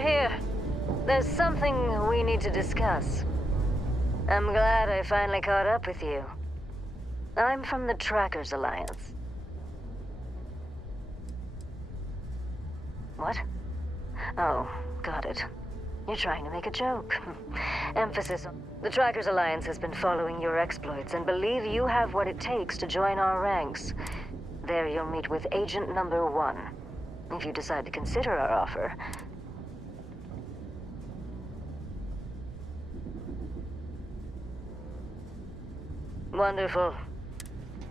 here. There's something we need to discuss. I'm glad I finally caught up with you. I'm from the Trackers Alliance. What? Oh, got it. You're trying to make a joke. Emphasis on... The Trackers Alliance has been following your exploits and believe you have what it takes to join our ranks. There you'll meet with Agent Number 1. If you decide to consider our offer... Wonderful.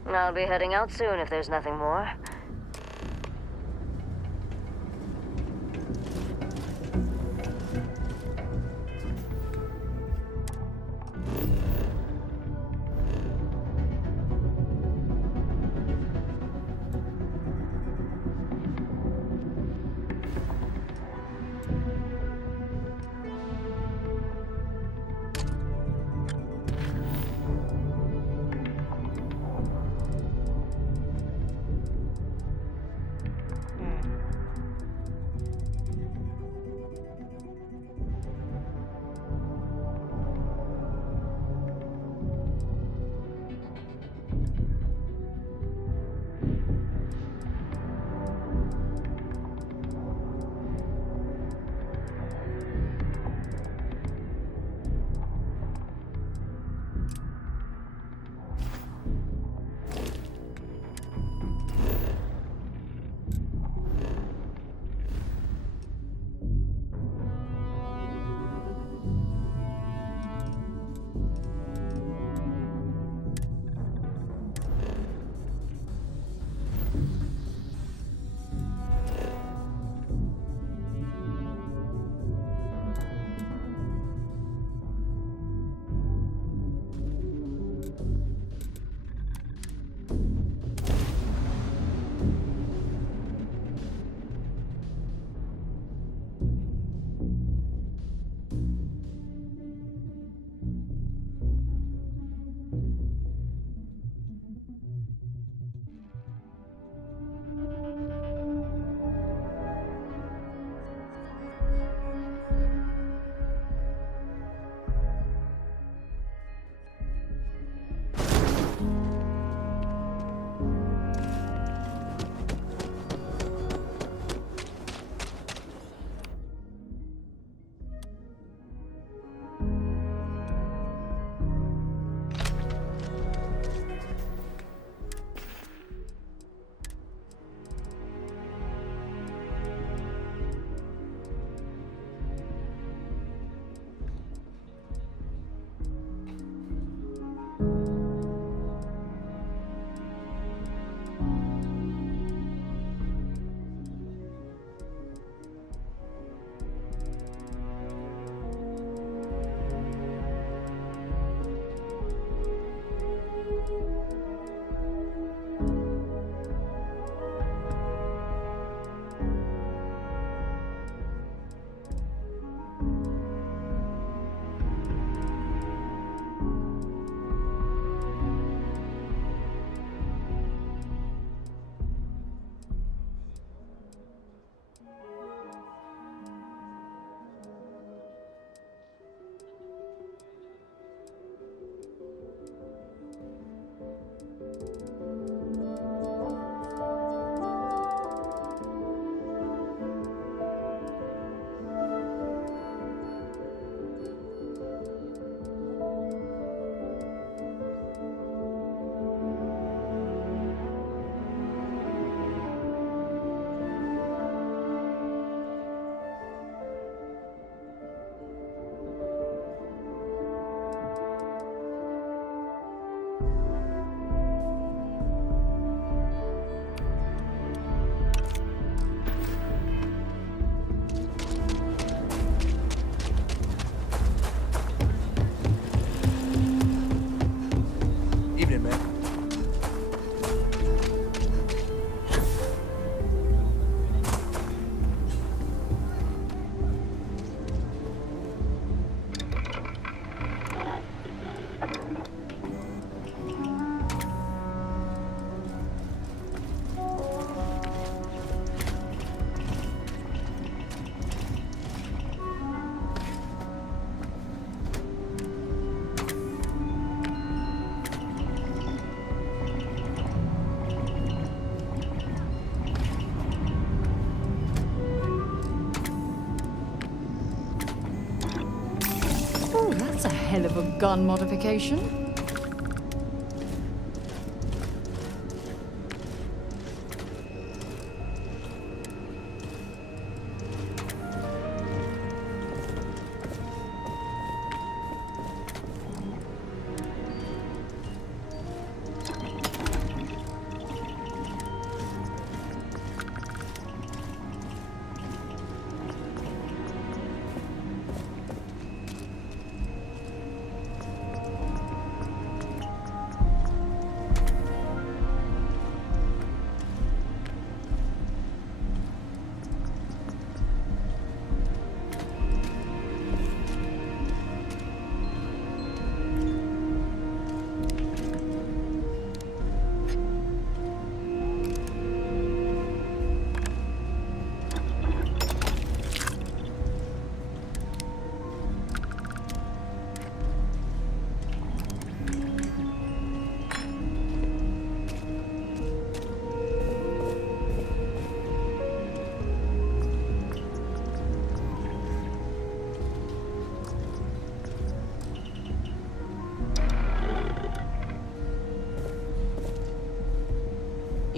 I'll be heading out soon if there's nothing more. hell of a gun modification.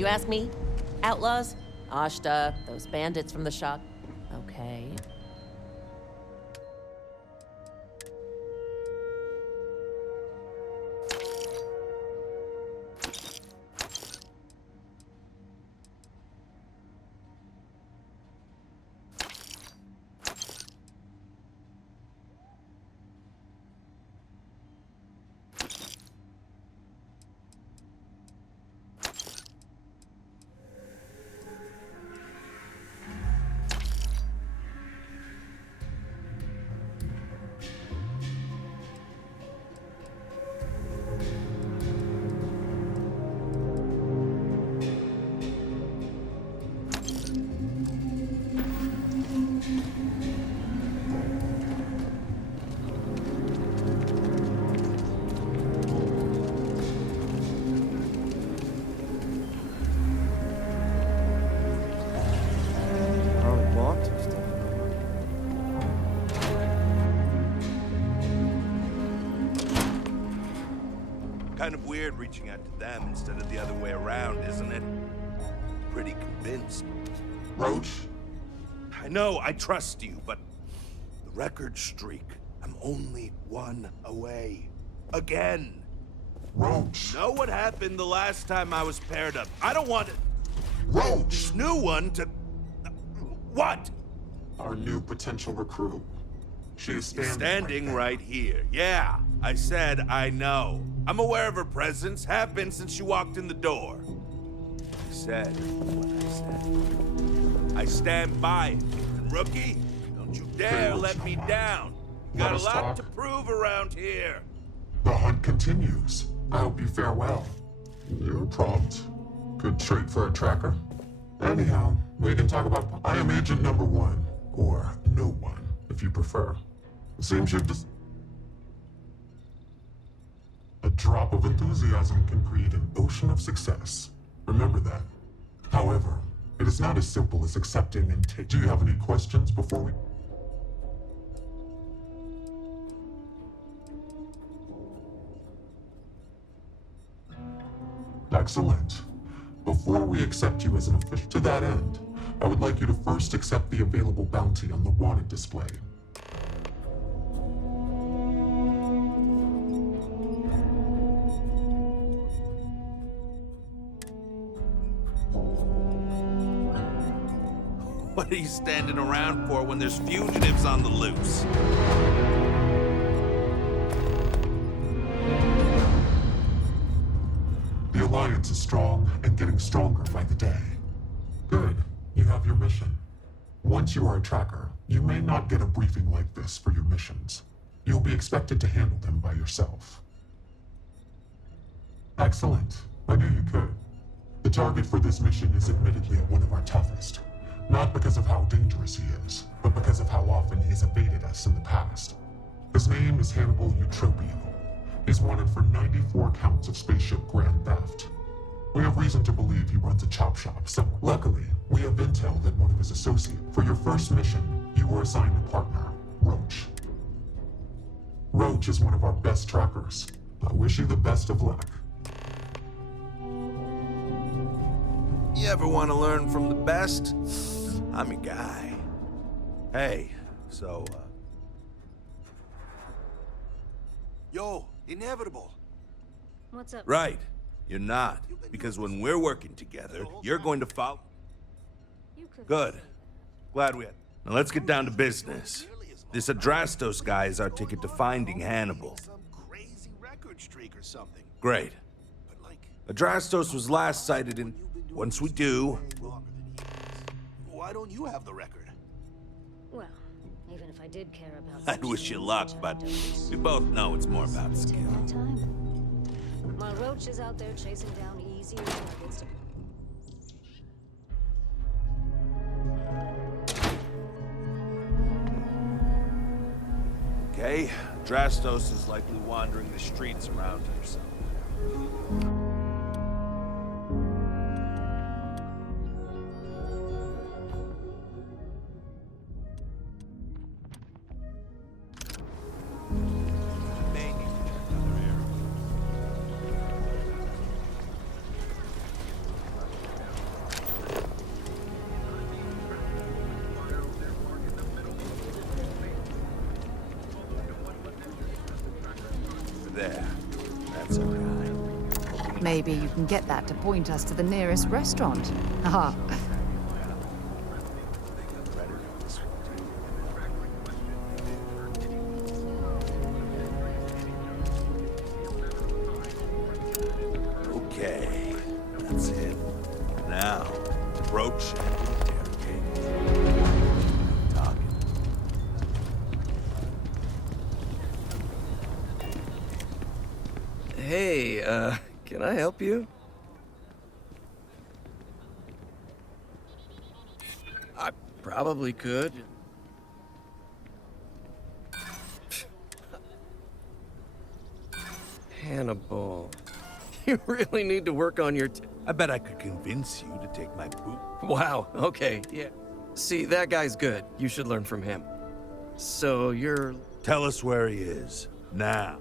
You ask me? Outlaws? Ashta, those bandits from the shop. Okay. Kind of weird reaching out to them instead of the other way around, isn't it? Pretty convinced. Roach? I know, I trust you, but the record streak, I'm only one away. Again. Roach. Know what happened the last time I was paired up? I don't want Roach! this new one to... What? Our new potential recruit. She is Standing right here. Yeah, I said I know. I'm aware of her presence, have been since she walked in the door. I said what I said. I stand by it. And rookie, don't you dare let me down. You got a lot to prove around here. The hunt continues. I hope you fare well. You're prompt. Good trait for a tracker. Anyhow, we can talk about... I am Agent Number 1, or No One, if you prefer. It seems you've just... A drop of enthusiasm can create an ocean of success. Remember that. However, it is not as simple as accepting and taking. Do you have any questions before we... Excellent. Before we accept you as an official, to that end, I would like you to first accept the available bounty on the wanted display. What are you standing around for when there's fugitives on the loose? The Alliance is strong and getting stronger by the day. Good. You have your mission. Once you are a tracker, you may not get a briefing like this for your missions. You'll be expected to handle them by yourself. Excellent. I knew you could. The target for this mission is admittedly one of our toughest. Not because of how dangerous he is, but because of how often he's evaded us in the past. His name is Hannibal Eutropio. He's wanted for 94 counts of spaceship grand theft. We have reason to believe he runs a chop shop somewhere. Luckily, we have intel that one of his associates. For your first mission, you were assigned a partner, Roach. Roach Roach is one of our best trackers. I wish you the best of luck. You ever want to learn from the best? I'm your guy. Hey, so, Yo, inevitable. What's up? right. You're not. Because when we're working together, you're going to follow. You could Good. Glad we had. Now let's get down to business. This Adrastos guy is our ticket to finding Hannibal. Some crazy record streak or something. Great. But like, Adrastos was last sighted in. Once we do, longer than he is. Why don't you have the record? Well, even if I did care about I'd wish you luck, but we both know it's more about skill. that time. While Roach is out there chasing down easy targets. Okay, Adrastos is likely wandering the streets around here somewhere. May need to check another area. There. That's okay. Maybe you can get that to point us to the nearest restaurant. Ah, Okay, that's it. Now, approach and interrogate. Talking. Hey, can I help you? I probably could. Hannibal, you really need to work on your I bet I could convince you to take my boot. Wow, okay, yeah. See, that guy's good. You should learn from him. So you're... Tell us where he is. Now.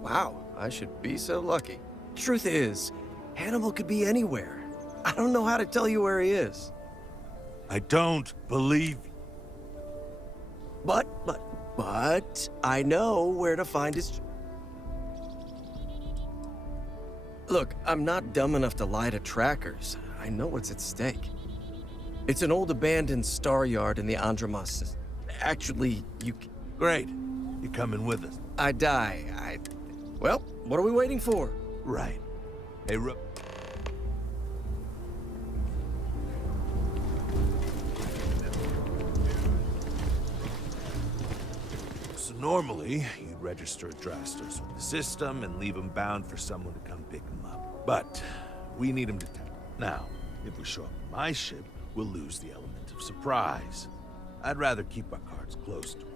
Wow, I should be so lucky. Truth is, Hannibal could be anywhere. I don't know how to tell you where he is. I don't believe you. But I know where to find his... Look, I'm not dumb enough to lie to trackers. I know what's at stake. It's an old abandoned star yard in the Andromas. Actually, Great. You're coming with us. I die. Well, what are we waiting for? Right. Hey, So normally, you'd register Adrastos with the system and leave him bound for someone to come pick him up. But we need him to Now, if we show up in my ship, we'll lose the element of surprise. I'd rather keep our cards close to him.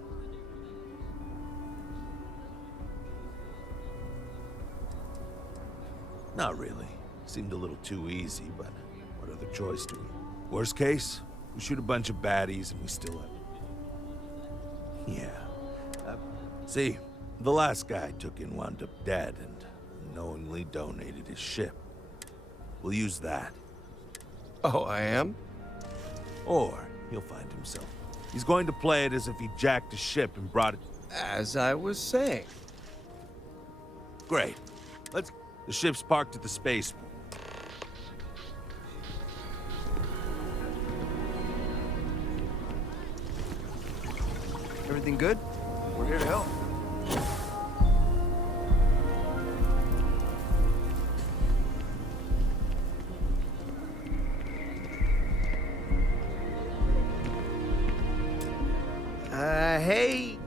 Not really. Seemed a little too easy, but what other choice do we? Worst case, we shoot a bunch of baddies and we still have... Yeah. See, the last guy took in wound up dead and knowingly donated his ship. We'll use that. Oh, I am? Or he'll find himself. He's going to play it as if he jacked a ship and brought it... As I was saying. Great. Let's... The ship's parked at the spaceport. Everything good? We're here to help. Hey.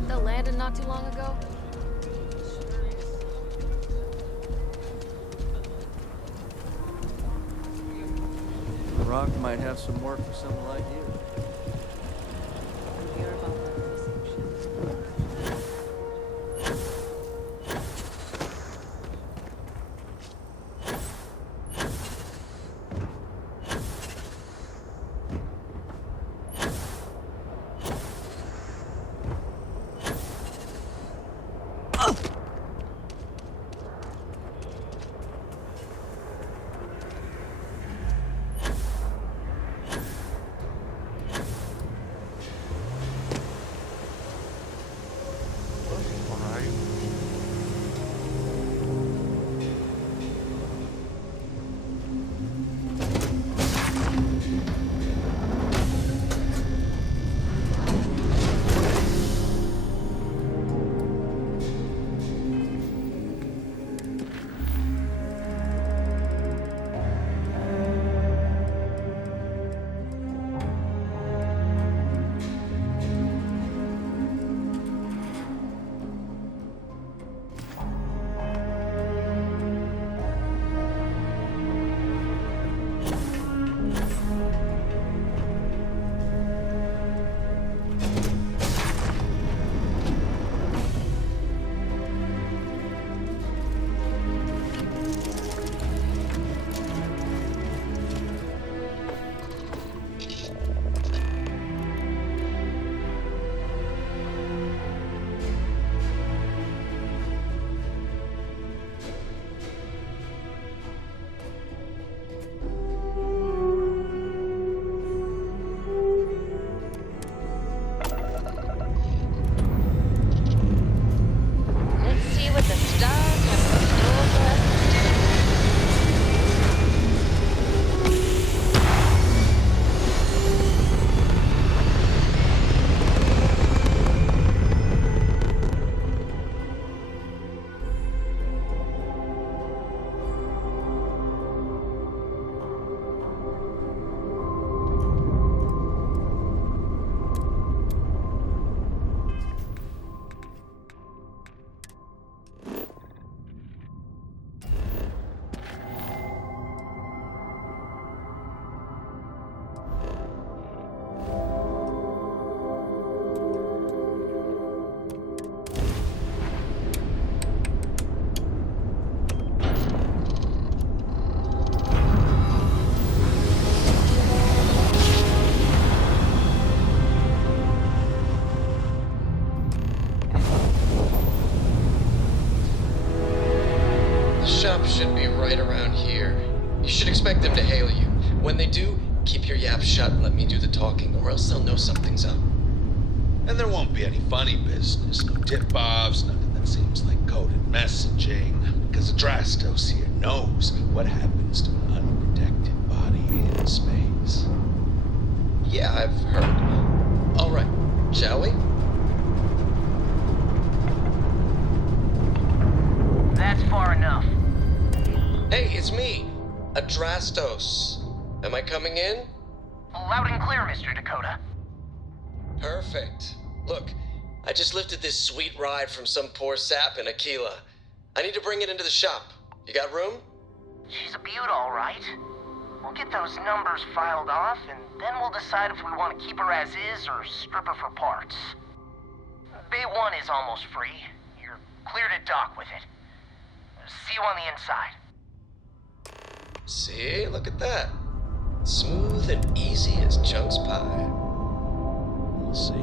ship that landed not too long ago? The Rock might have some work for someone like you. Let's see what the stars have in store for us today. The shop should be right around here. You should expect them to hail you. When they do, keep your yap shut and let me do the talking, or else they'll know something's up. And there won't be any funny business, no tip-offs, nothing that seems like coded messaging, because Adrastos here knows what happens to an unprotected body in space. Yeah, I've heard. All right, shall we? That's far enough. Hey, it's me, Adrastos. Am I coming in? Loud and clear, Mr. Dakota. Perfect. Look, I just lifted this sweet ride from some poor sap in Aquila. I need to bring it into the shop. You got room? She's a beaut, all right. We'll get those numbers filed off, and then we'll decide if we want to keep her as is or strip her for parts. Bay 1 is almost free. You're clear to dock with it. See you on the inside. See, look at that. Smooth and easy as Chunk's pie. We'll see.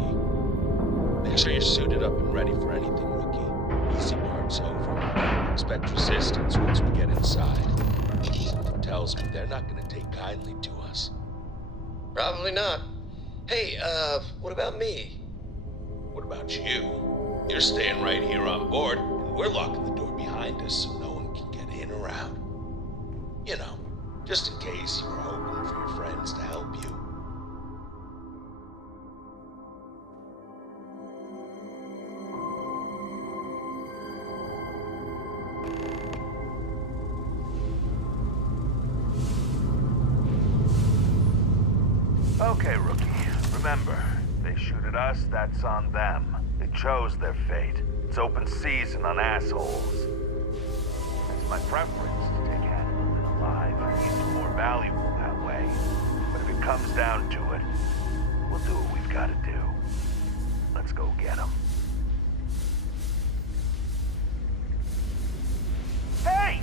Make sure you're suited up and ready for anything, rookie. Easy part's over. Expect resistance once we get inside. Something tells me they're not gonna take kindly to us. Probably not. Hey, what about me? What about you? You're staying right here on board, and we're locking the door behind us so no one can get in or out. You know, just in case you were hoping for your friends to help you. Okay, rookie. Remember, they shoot at us, that's on them. They chose their fate. It's open season on assholes. It's my preference to take Hannibal alive. He's more valuable that way. But if it comes down to it, we'll do what we've got to do. Let's go get him. Hey!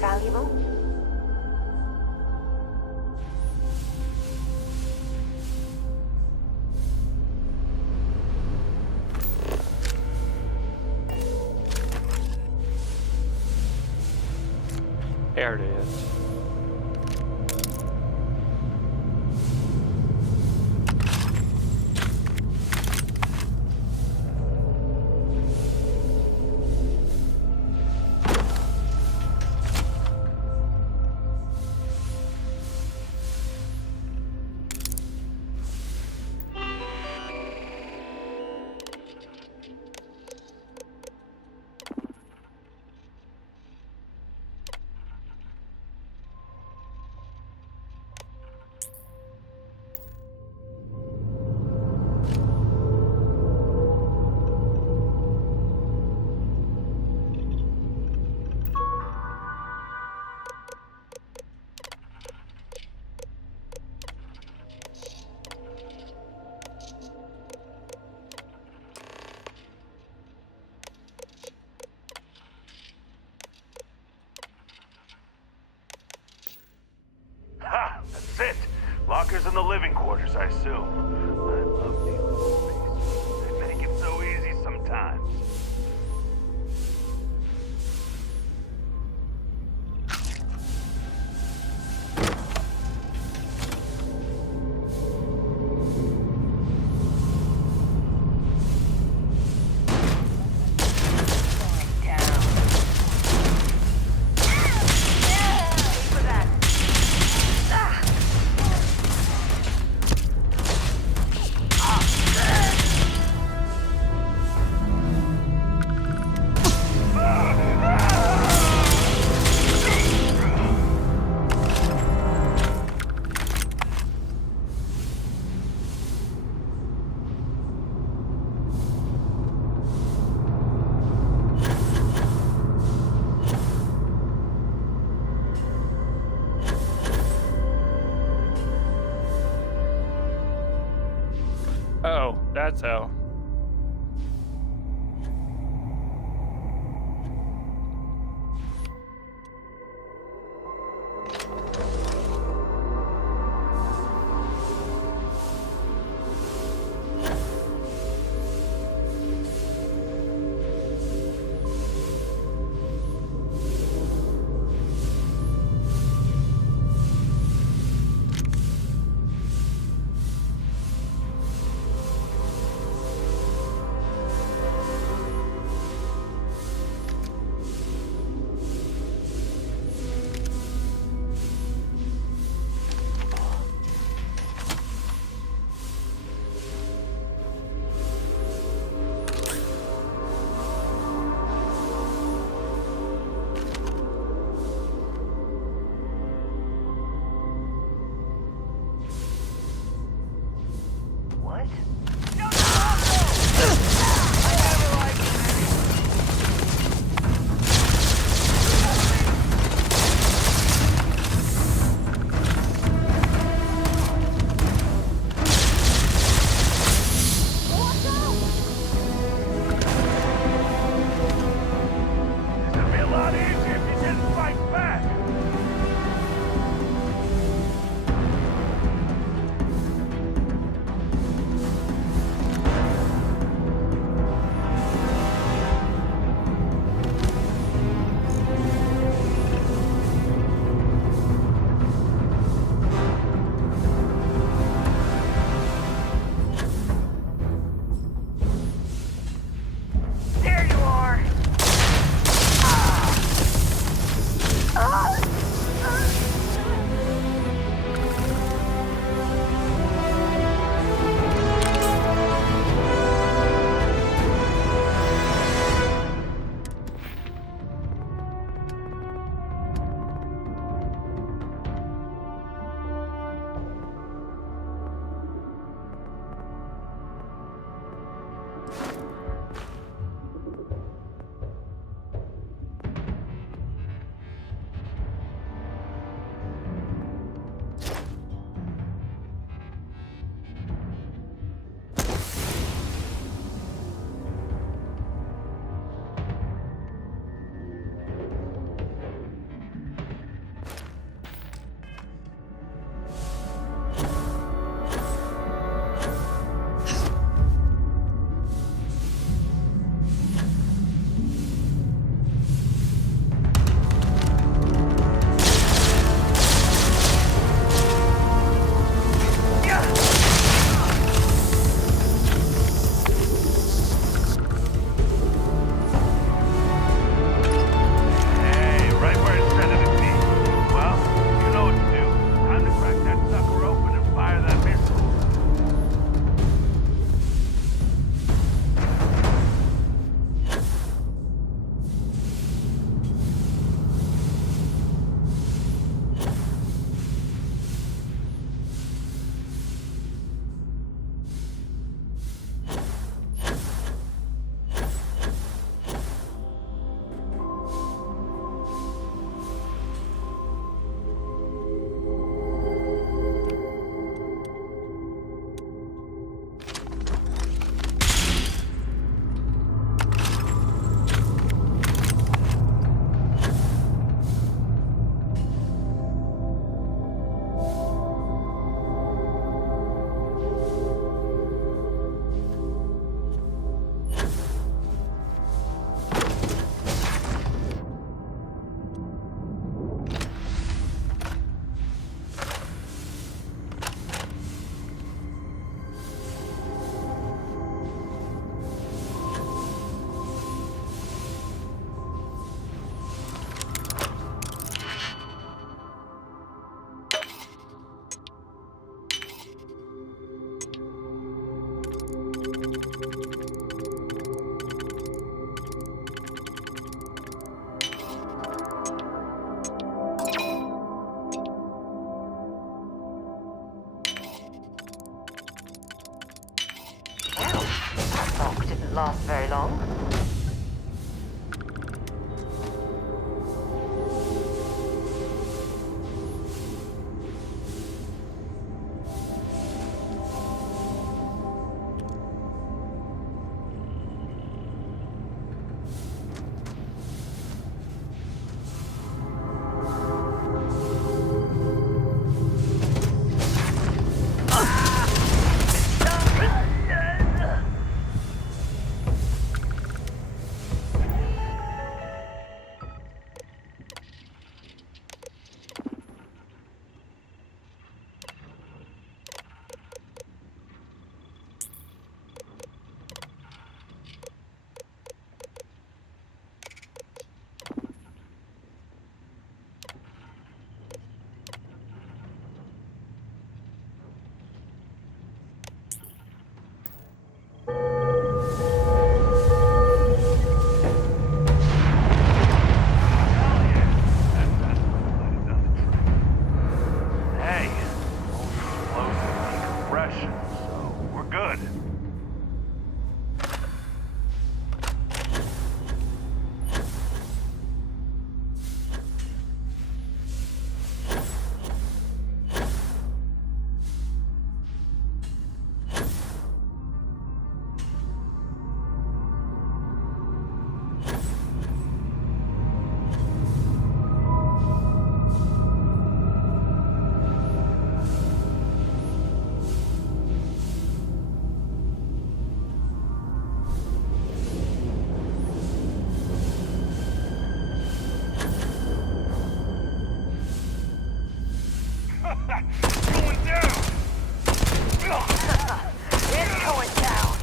valuable? There it is. Ha! That's it. Lockers in the living quarters, I assume. I love these movies. They make it so easy sometimes. Oh, that's how. last very long. Hey, explosive decompression, so we're good. Going down! It's going down!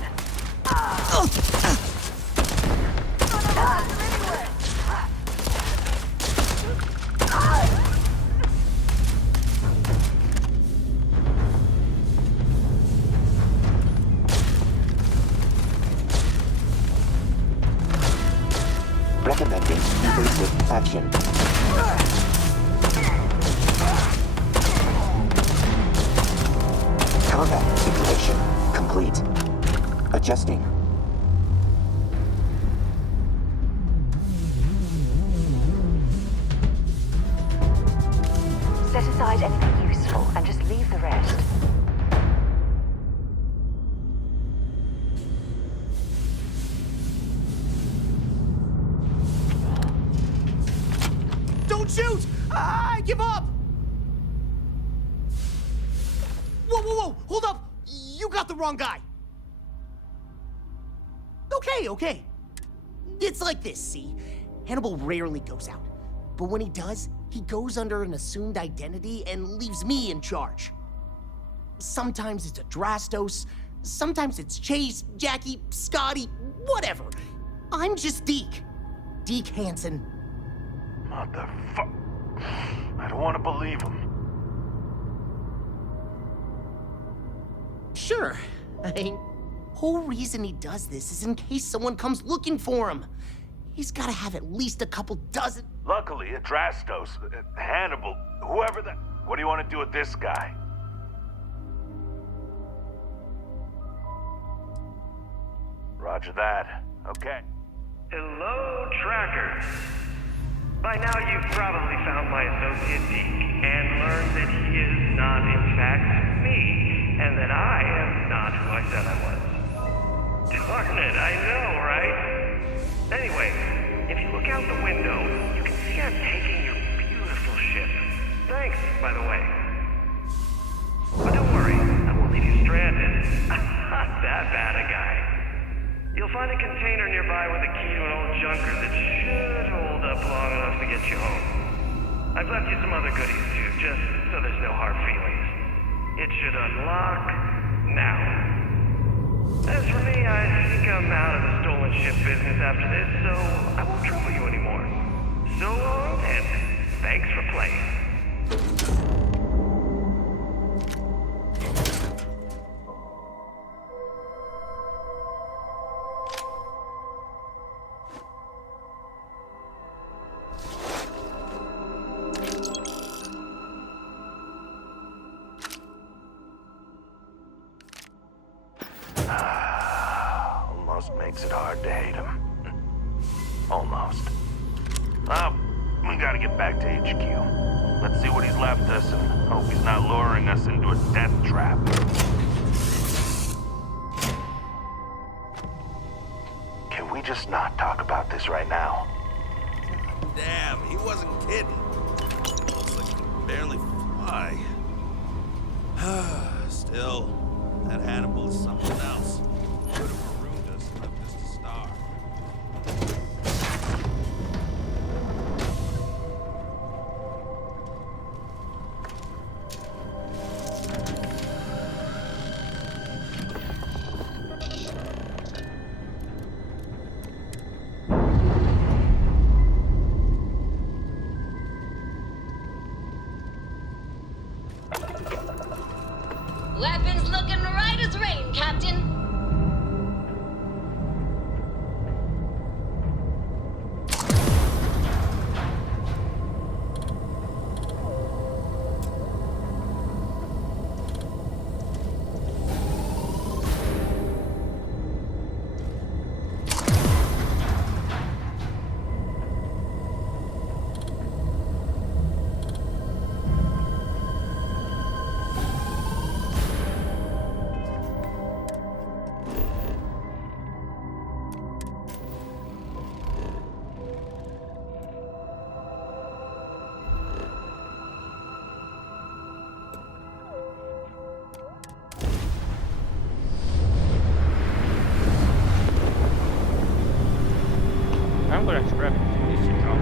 Recommending evasive action. Combat simulation complete. Adjusting. Set aside anything useful and just leave the rest. Don't shoot! I give up! Whoa, whoa, whoa! Hold up! You got the wrong guy! Okay. It's like this, see? Hannibal rarely goes out. But when he does, he goes under an assumed identity and leaves me in charge. Sometimes it's a Drastos, sometimes it's Chase, Jackie, Scotty, whatever. I'm just Deke. Deke Hansen. Motherfuck. I don't want to believe him. Sure. Whole reason he does this is in case someone comes looking for him. He's gotta have at least a couple dozen. Luckily, Drastos, Hannibal, whoever that. What do you want to do with this guy? Roger that. Okay. Hello, trackers. By now you've probably found my associate Deke and learned that he is not in fact me, and that I am not who I said I was. Darn it, I know, right? Anyway, if you look out the window, you can see I'm taking your beautiful ship. Thanks, by the way. But don't worry, I won't leave you stranded. I'm not that bad a guy. You'll find a container nearby with a key to an old junker that should hold up long enough to get you home. I've left you some other goodies too, just so there's no hard feelings. It should unlock now. As for me, I think I'm out of the stolen ship business after this, so I won't trouble you anymore. So long, and thanks for playing. Almost makes it Almost. Well, we gotta get back to HQ. Let's see what he's left us and hope he's not luring us into a death trap. Can we just not talk about this right now? Damn, he wasn't kidding. Looks like he can barely fly. Still, that Hannibal is something else. Could have marooned us and left us to starve. Weapons looking right as rain, Captain. I'm gonna scrap this job.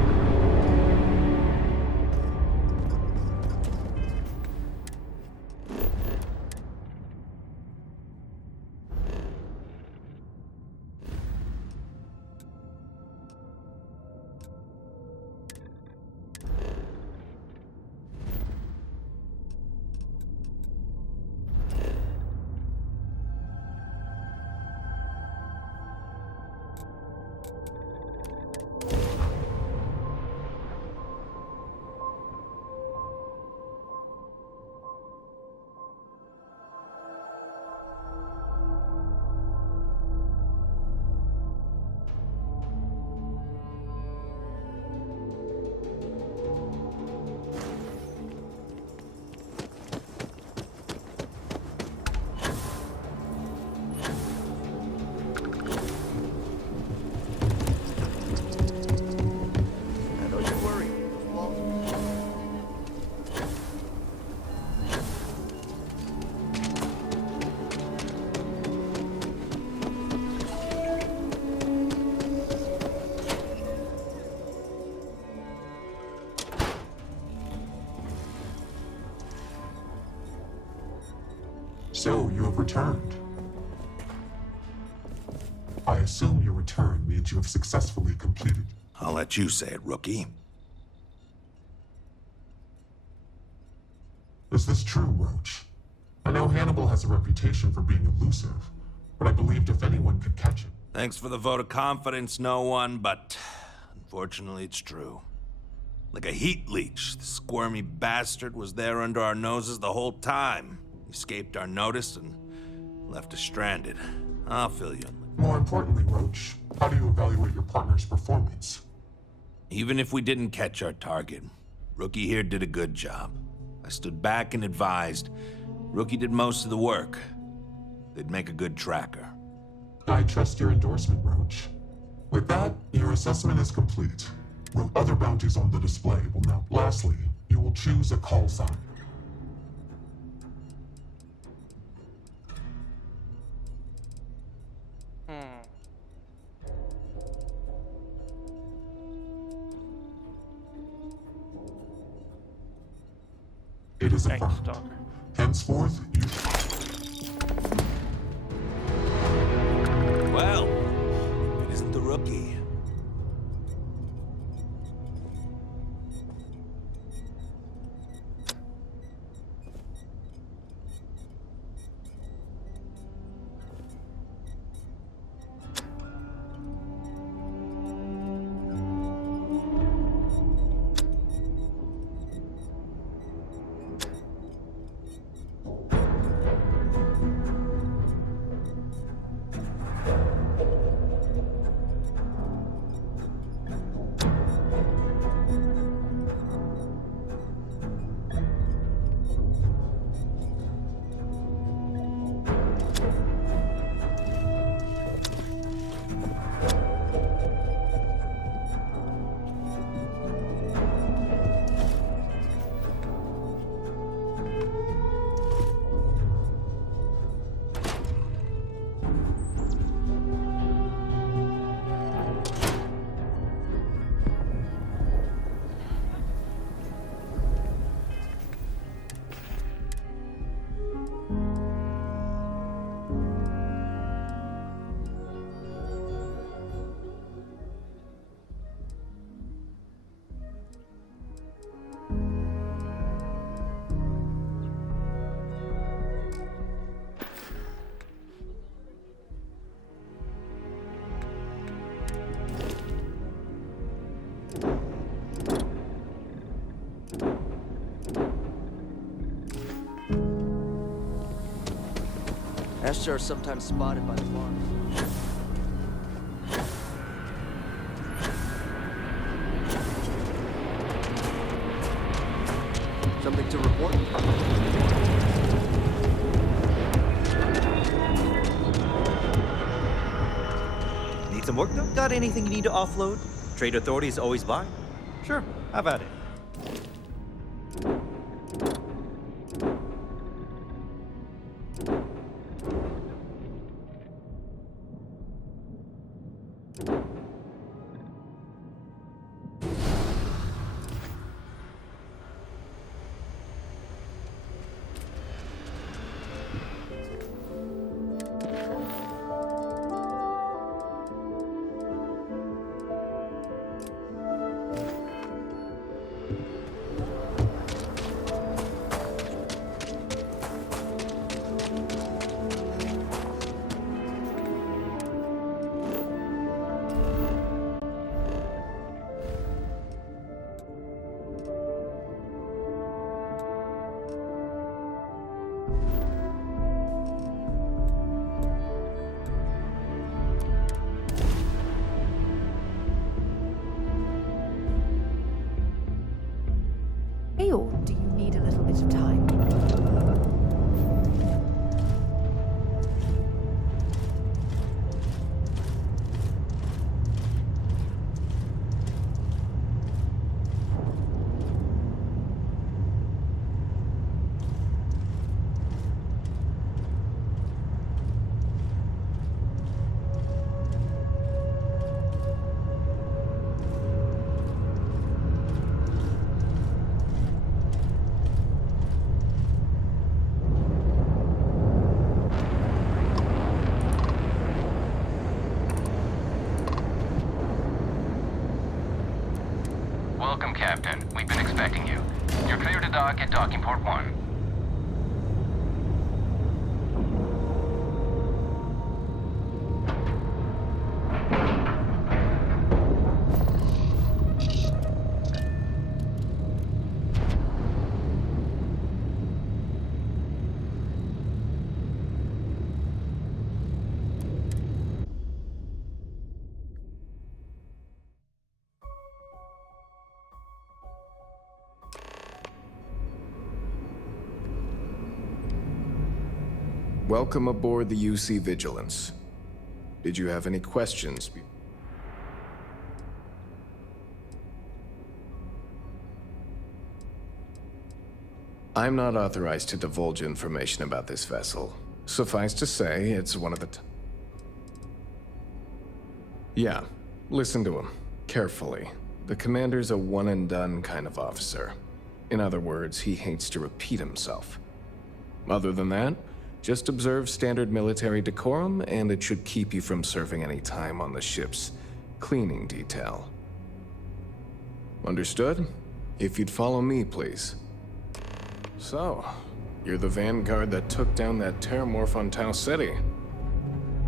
So, you have returned. I assume your return means you have successfully completed. I'll let you say it, rookie. Is this true, Roach? I know Hannibal has a reputation for being elusive, but I believed if anyone could catch him. Thanks for the vote of confidence, no one, but unfortunately it's true. Like a heat leech, the squirmy bastard was there under our noses the whole time. Escaped our notice and left us stranded. I'll fill you in. More importantly, Roach, how do you evaluate your partner's performance? Even if we didn't catch our target, Rookie here did a good job. I stood back and advised. Rookie did most of the work. They'd make a good tracker. I trust your endorsement, Roach. With that, your assessment is complete. Other bounties on the display will now. Lastly, you will choose a call sign. It is affirmed. Henceforth, you... Well, it isn't the rookie. Pests are sometimes spotted by the farm. Something to report? Need some work done? Got anything you need to offload? Trade Authority is always by. Sure, have at it. Or do you need a little bit of time? Welcome, Captain. We've been expecting you. You're clear to dock at Docking Port 1. Welcome aboard the UC Vigilance. Did you have any questions? I'm not authorized to divulge information about this vessel. Suffice to say, it's one of the Yeah, listen to him. Carefully. The commander's a one-and-done kind of officer. In other words, he hates to repeat himself. Other than that, just observe standard military decorum, and it should keep you from serving any time on the ship's cleaning detail. Understood? If you'd follow me, please. So, you're the vanguard that took down that terramorph on Tau City.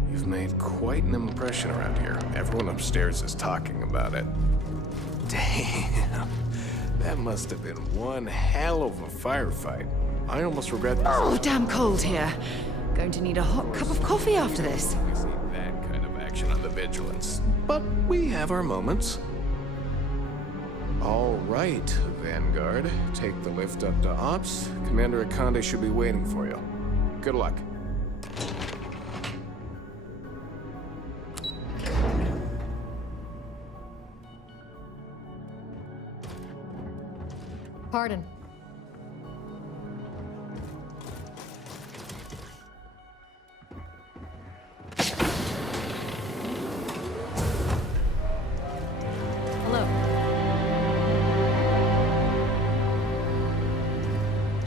You've made quite an impression around here. Everyone upstairs is talking about it. Damn. That must have been one hell of a firefight. I almost regret this. Oh, damn cold here. Going to need a hot cup of coffee after this. We see that kind of action on the Vigilance. But we have our moments. All right, Vanguard. Take the lift up to Ops. Commander Akande should be waiting for you. Good luck. Pardon.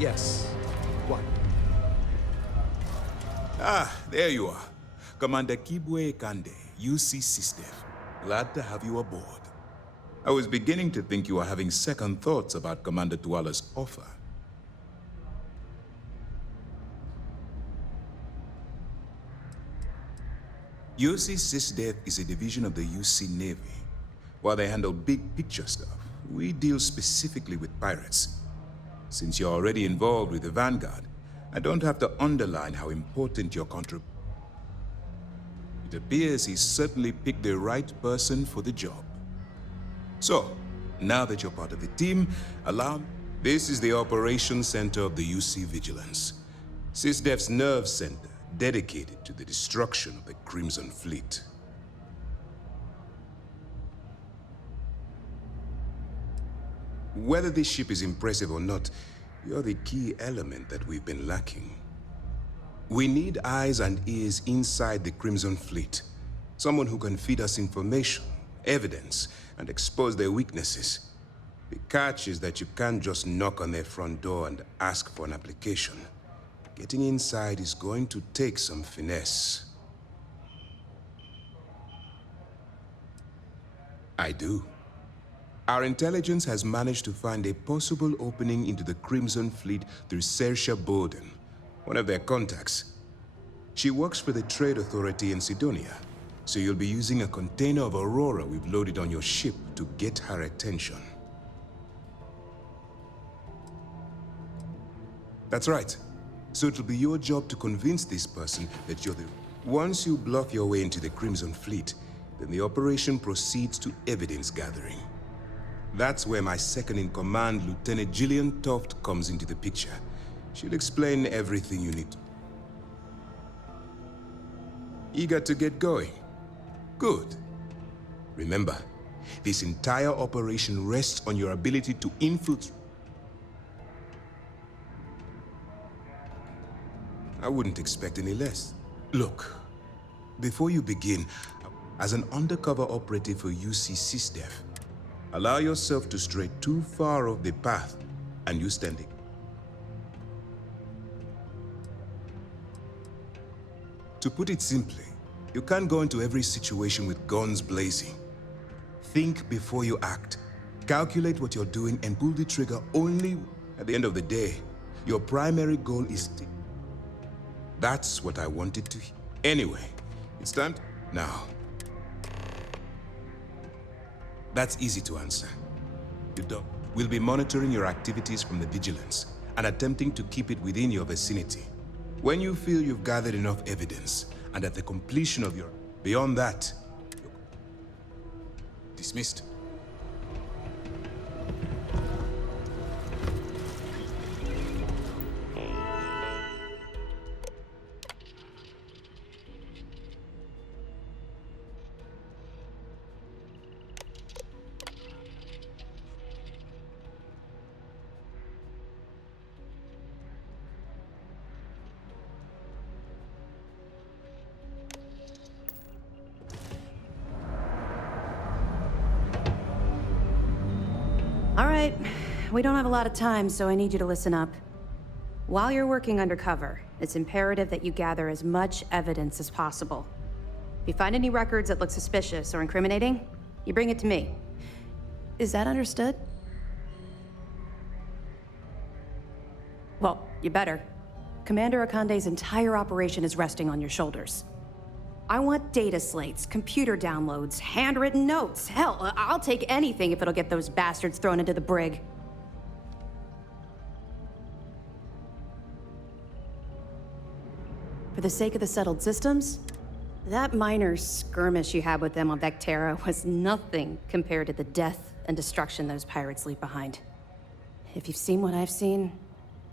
Yes. What? Ah, there you are. Commander Kibwe Kande, UC Sistev. Glad to have you aboard. I was beginning to think you were having second thoughts about Commander Tuala's offer. UC Sisdev is a division of the UC Navy. While they handle big picture stuff, we deal specifically with pirates. Since you're already involved with the Vanguard, I don't have to underline how important your contribution. It appears he certainly picked the right person for the job. So, now that you're part of the team, This is the operations center of the UC Vigilance. SysDef's nerve center, dedicated to the destruction of the Crimson Fleet. Whether this ship is impressive or not, you're the key element that we've been lacking. We need eyes and ears inside the Crimson Fleet. Someone who can feed us information, evidence, and expose their weaknesses. The catch is that you can't just knock on their front door and ask for an application. Getting inside is going to take some finesse. I do. Our intelligence has managed to find a possible opening into the Crimson Fleet through Saoirse Bowden, one of their contacts. She works for the Trade Authority in Sidonia, so you'll be using a container of Aurora we've loaded on your ship to get her attention. That's right. So it'll be your job to convince this person that you're the... Once you bluff your way into the Crimson Fleet, then the operation proceeds to evidence gathering. That's where my second-in-command, Lieutenant Gillian Toft, comes into the picture. She'll explain everything you need to. Eager to get going? Good. Remember, this entire operation rests on your ability to infiltrate. I wouldn't expect any less. Look, before you begin, as an undercover operative for UC SysDef, allow yourself to stray too far off the path, and you standing. To put it simply, you can't go into every situation with guns blazing. Think before you act. Calculate what you're doing and pull the trigger only at the end of the day. Your primary goal is to... That's what I wanted to hear. Anyway, it's time to... Now. That's easy to answer. You don't. We'll be monitoring your activities from the Vigilance and attempting to keep it within your vicinity. When you feel you've gathered enough evidence, and at the completion of your... Beyond that, you're dismissed. All right, we don't have a lot of time, so I need you to listen up. While you're working undercover, it's imperative that you gather as much evidence as possible. If you find any records that look suspicious or incriminating, you bring it to me. Is that understood? Well, you better. Commander Akande's entire operation is resting on your shoulders. I want data slates, computer downloads, handwritten notes. Hell, I'll take anything if it'll get those bastards thrown into the brig. For the sake of the settled systems, that minor skirmish you had with them on Vectera was nothing compared to the death and destruction those pirates leave behind. If you've seen what I've seen,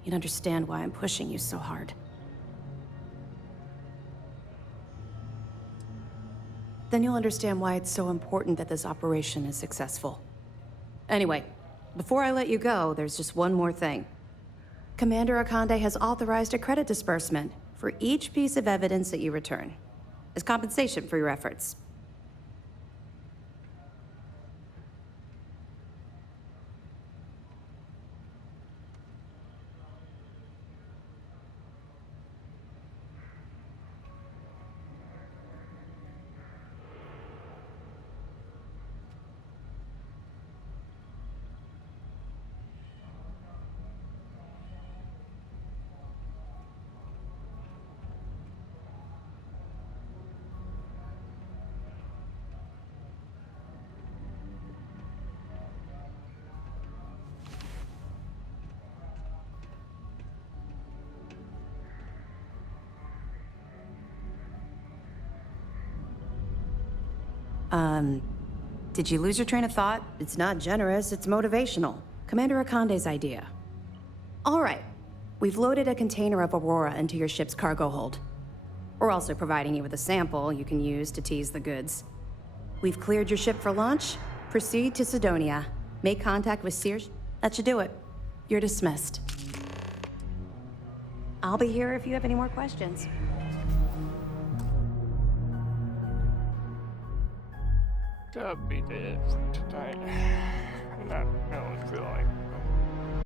you'd understand why I'm pushing you so hard. Then you'll understand why it's so important that this operation is successful. Anyway, before I let you go, there's just one more thing. Commander Akande has authorized a credit disbursement for each piece of evidence that you return, as compensation for your efforts. Did you lose your train of thought? It's not generous, it's motivational. Commander Akande's idea. All right. We've loaded a container of Aurora into your ship's cargo hold. We're also providing you with a sample you can use to tease the goods. We've cleared your ship for launch. Proceed to Sidonia. Make contact with Sears. That should do it. You're dismissed. I'll be here if you have any more questions. That'll be it for tonight. I'm not really feeling